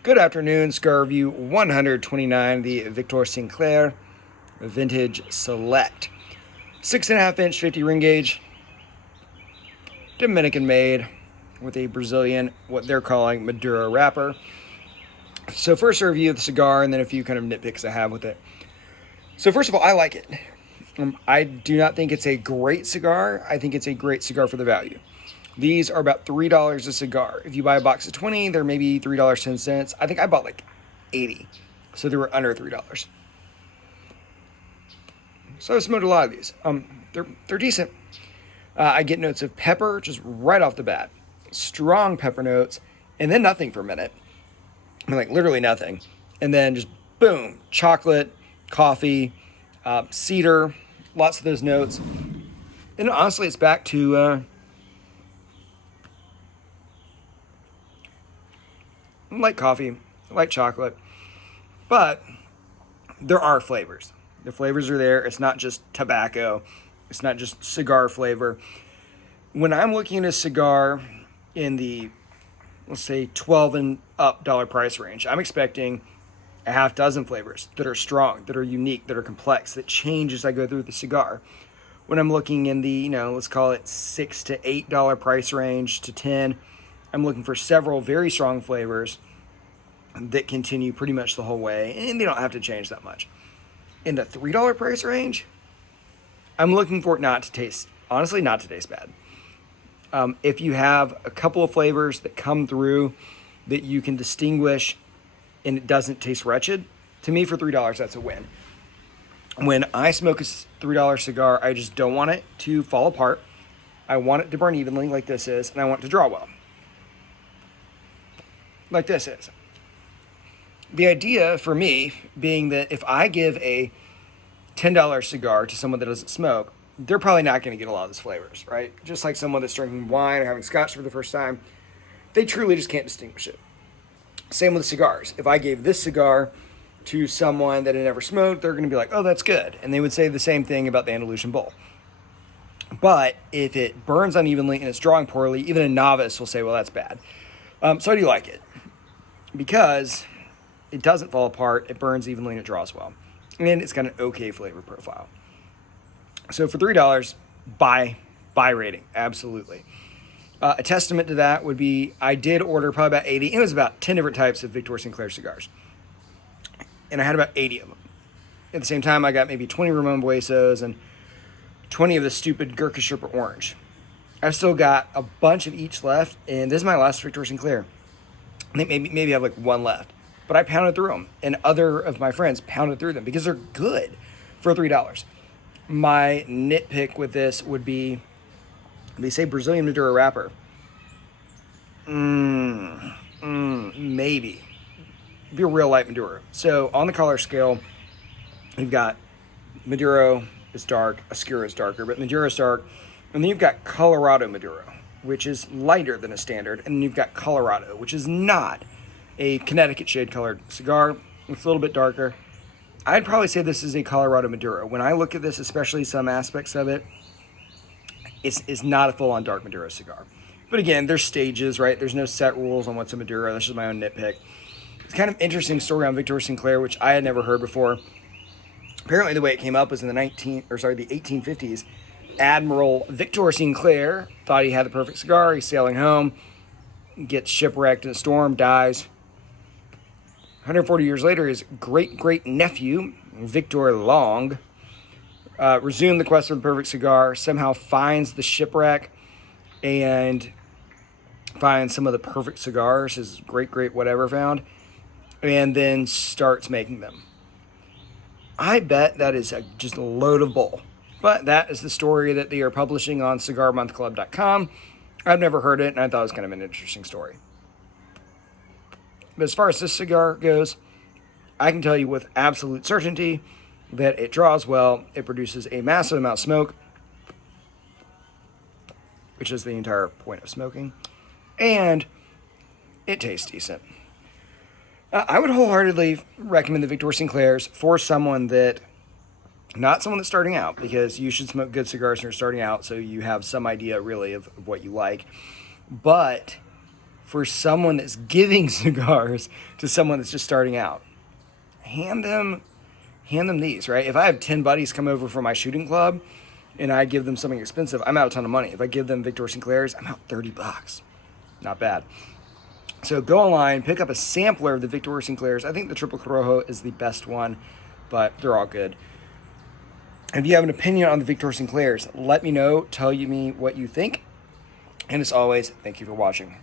Good afternoon, Cigar Review 129, the Victor Sinclair Vintage Select. 6.5-inch 50 ring gauge, Dominican made, with a Brazilian, what they're calling Maduro wrapper. So first a review of the cigar, and then a few kind of nitpicks I have with it. So first of all, I like it. I do not think it's a great cigar. I think it's a great cigar for the value. These are about $3 a cigar. If you buy a box of 20, they're maybe $3.10. I think I bought like 80, so they were under $3. So I smoked a lot of these. They're decent. I get notes of pepper just right off the bat, strong pepper notes, and then nothing for a minute. I mean, like literally nothing, and then just boom, chocolate, coffee, cedar, lots of those notes. And honestly, it's back to like coffee, like chocolate, but there are flavors. The flavors are there. It's not just tobacco. It's not just cigar flavor. When I'm looking at a cigar in the, let's say, 12 and up dollar price range, I'm expecting a half dozen flavors that are strong, that are unique, that are complex, that change as I go through the cigar. When I'm looking in the, let's call it $6 to $8 price range to 10, I'm looking for several very strong flavors that continue pretty much the whole way, and they don't have to change that much. In the $3 price range, I'm looking for it not to taste, honestly, not to taste bad. If you have a couple of flavors that come through that you can distinguish and it doesn't taste wretched, to me for $3, that's a win. When I smoke a $3 cigar, I just don't want it to fall apart. I want it to burn evenly like this is, and I want it to draw well. Like this is. The idea for me being that if I give a $10 cigar to someone that doesn't smoke, they're probably not going to get a lot of those flavors, right? Just like someone that's drinking wine or having scotch for the first time, they truly just can't distinguish it. Same with cigars. If I gave this cigar to someone that had never smoked, they're going to be like, oh, that's good. And they would say the same thing about the Andalusian Bull. But if it burns unevenly and it's drawing poorly, even a novice will say, well, that's bad. So I do like it because it doesn't fall apart, it burns evenly, and it draws well. And it's got an okay flavor profile. So for $3, buy rating, absolutely. A testament to that would be I did order probably about 80. It was about 10 different types of Victor Sinclair cigars. And I had about 80 of them. At the same time, I got maybe 20 Ramon Buesos and 20 of the stupid Gurkha Sherpa Orange. I've still got a bunch of each left, and this is my last Victor Sinclair. I think maybe I have like one left. But I pounded through them, and other of my friends pounded through them because they're good for $3. My nitpick with this would be, they say Brazilian Maduro wrapper. Maybe. Be a real light Maduro. So on the color scale, you've got Maduro is dark, Oscuro is darker, but Maduro is dark. And then you've got Colorado Maduro, which is lighter than a standard. And then you've got Colorado, which is not a Connecticut shade colored cigar. It's a little bit darker. I'd probably say this is a Colorado Maduro. When I look at this, especially some aspects of it, it's not a full-on dark Maduro cigar. But again, there's stages, right? There's no set rules on what's a Maduro. That's just my own nitpick. It's kind of interesting story on Victor Sinclair, which I had never heard before. Apparently, the way it came up was in the 1850s. Admiral Victor Sinclair thought he had the perfect cigar. He's sailing home, gets shipwrecked in a storm, dies. 140 years later, his great-great-nephew, Victor Long, resumed the quest for the perfect cigar, somehow finds the shipwreck and finds some of the perfect cigars his great-great-whatever found, and then starts making them. I bet that is just a load of bull. But that is the story that they are publishing on cigarmonthclub.com. I've never heard it, and I thought it was kind of an interesting story. But as far as this cigar goes, I can tell you with absolute certainty that it draws well, it produces a massive amount of smoke, which is the entire point of smoking, and it tastes decent. I would wholeheartedly recommend the Victor Sinclairs for someone that, not someone that's starting out, because you should smoke good cigars when you're starting out so you have some idea really of what you like, but for someone that's giving cigars to someone that's just starting out. Hand them these, right? If I have 10 buddies come over from my shooting club and I give them something expensive, I'm out a ton of money. If I give them Victor Sinclairs, I'm out $30. Not bad. So go online, pick up a sampler of the Victor Sinclairs. I think the Triple Corojo is the best one, but they're all good. If you have an opinion on the Victor Sinclairs, let me know. Tell me what you think. And as always, thank you for watching.